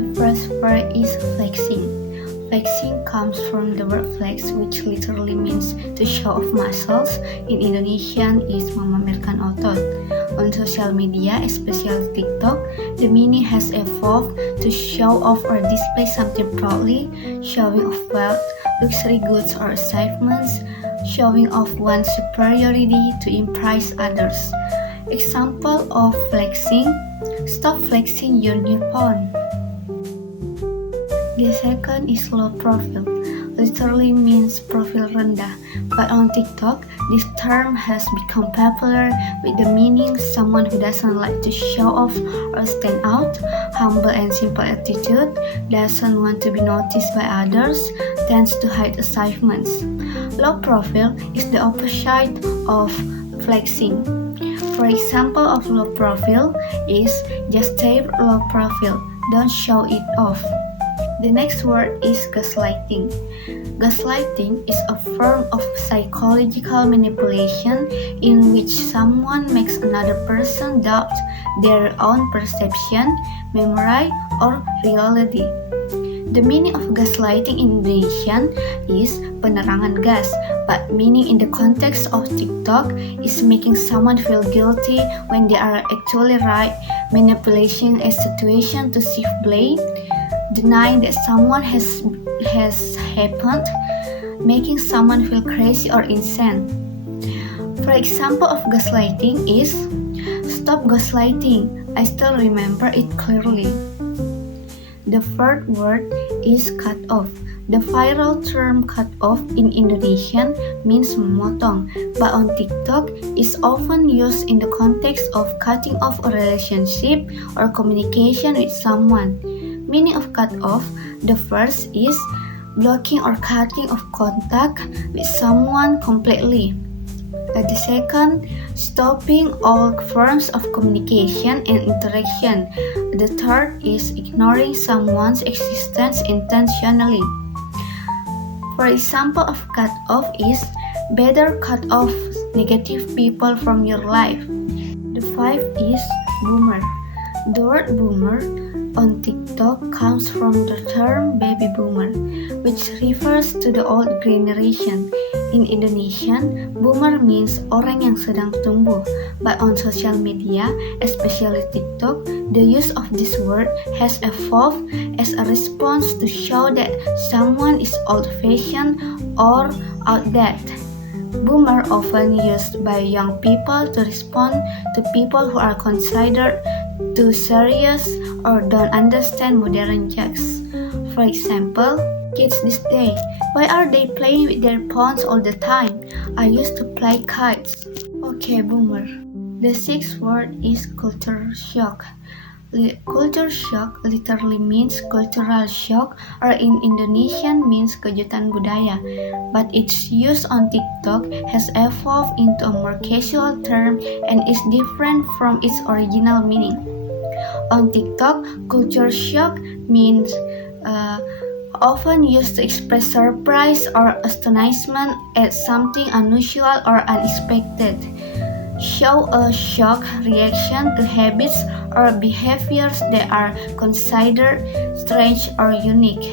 The first word is flexing. Flexing comes from the word flex, which literally means to show off muscles. In Indonesian is memamerkan otot. On social media, especially TikTok, the meaning has evolved to show off or display something proudly, showing off wealth, luxury goods or achievements, showing off one's superiority to impress others. Example of flexing: stop flexing your new phone. The second is low profile. Literally means profil rendah, but on TikTok, this term has become popular with the meaning someone who doesn't like to show off or stand out, humble and simple attitude, doesn't want to be noticed by others, tends to hide achievements. Low profile is the opposite of flexing. For example of low profile is just stay low profile, don't show it off. The next word is gaslighting. Gaslighting is a form of psychological manipulation in which someone makes another person doubt their own perception, memory, or reality. The meaning of gaslighting in Indonesian is penerangan gas, but meaning in the context of TikTok is making someone feel guilty when they are actually right, manipulating a situation to shift blame, denying that someone has happened, making someone feel crazy or insane. For example of gaslighting is, stop gaslighting, I still remember it clearly. The third word is cut off. The viral term cut off in Indonesian means memotong, but on TikTok is often used in the context of cutting off a relationship or communication with someone. Meaning of cut off, the first is blocking or cutting off contact with someone completely. The second, stopping all forms of communication and interaction. The third is ignoring someone's existence intentionally. For example of cut off is better cut off negative people from your life. The fifth is boomer. The word boomer on TikTok comes from the term baby boomer, which refers to the old generation. In Indonesian, boomer means orang yang sedang tumbuh, but on social media, especially TikTok, the use of this word has evolved as a response to show that someone is old-fashioned or outdated. Boomer often used by young people to respond to people who are considered too serious or don't understand modern jokes. For example, kids this day, why are they playing with their phones all the time? I used to play kites. Okay, boomer. The sixth word is culture shock. Culture shock literally means cultural shock, or in Indonesian means kejutan budaya, but its use on TikTok has evolved into a more casual term and is different from its original meaning. On TikTok, culture shock means often used to express surprise or astonishment at something unusual or unexpected. Show a shock reaction to habits or behaviors that are considered strange or unique.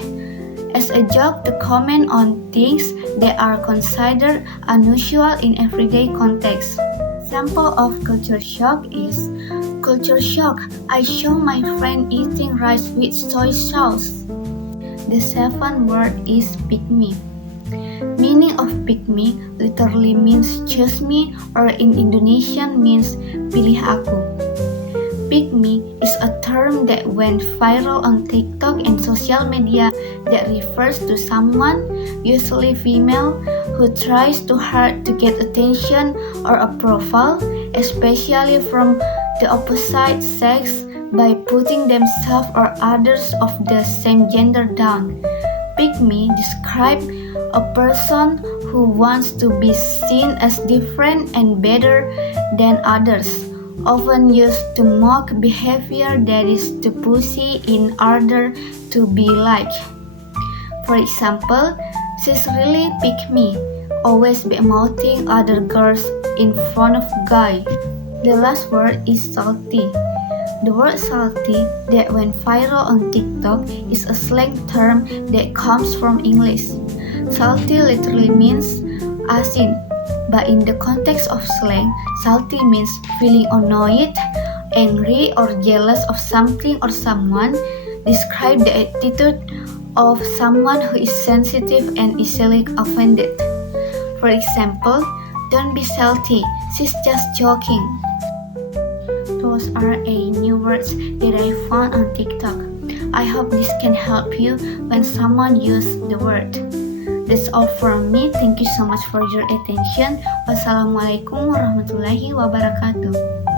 As a joke to comment on things that are considered unusual in everyday context. Example of culture shock is, culture shock, I saw my friend eating rice with soy sauce. The seventh word is pick me. Meaning of pick me literally means choose me, or in Indonesian means pilih aku. Pick me is a term that went viral on TikTok and social media that refers to someone, usually female, who tries too hard to get attention or approval, especially from the opposite sex, by putting themselves or others of the same gender down. Pick me describes a person who wants to be seen as different and better than others, often used to mock behavior that is too pushy in order to be liked. For example, she's really pick me, always badmouthing other girls in front of guys. The last word is salty. The word salty that went viral on TikTok is a slang term that comes from English. Salty literally means asin, but in the context of slang, salty means feeling annoyed, angry, or jealous of something or someone. Describe the attitude of someone who is sensitive and easily offended. For example, don't be salty, she's just joking. Those are new words that I found on TikTok. I hope this can help you when someone uses the word. That's all from me. Thank you so much for your attention. Wassalamualaikum warahmatullahi wabarakatuh.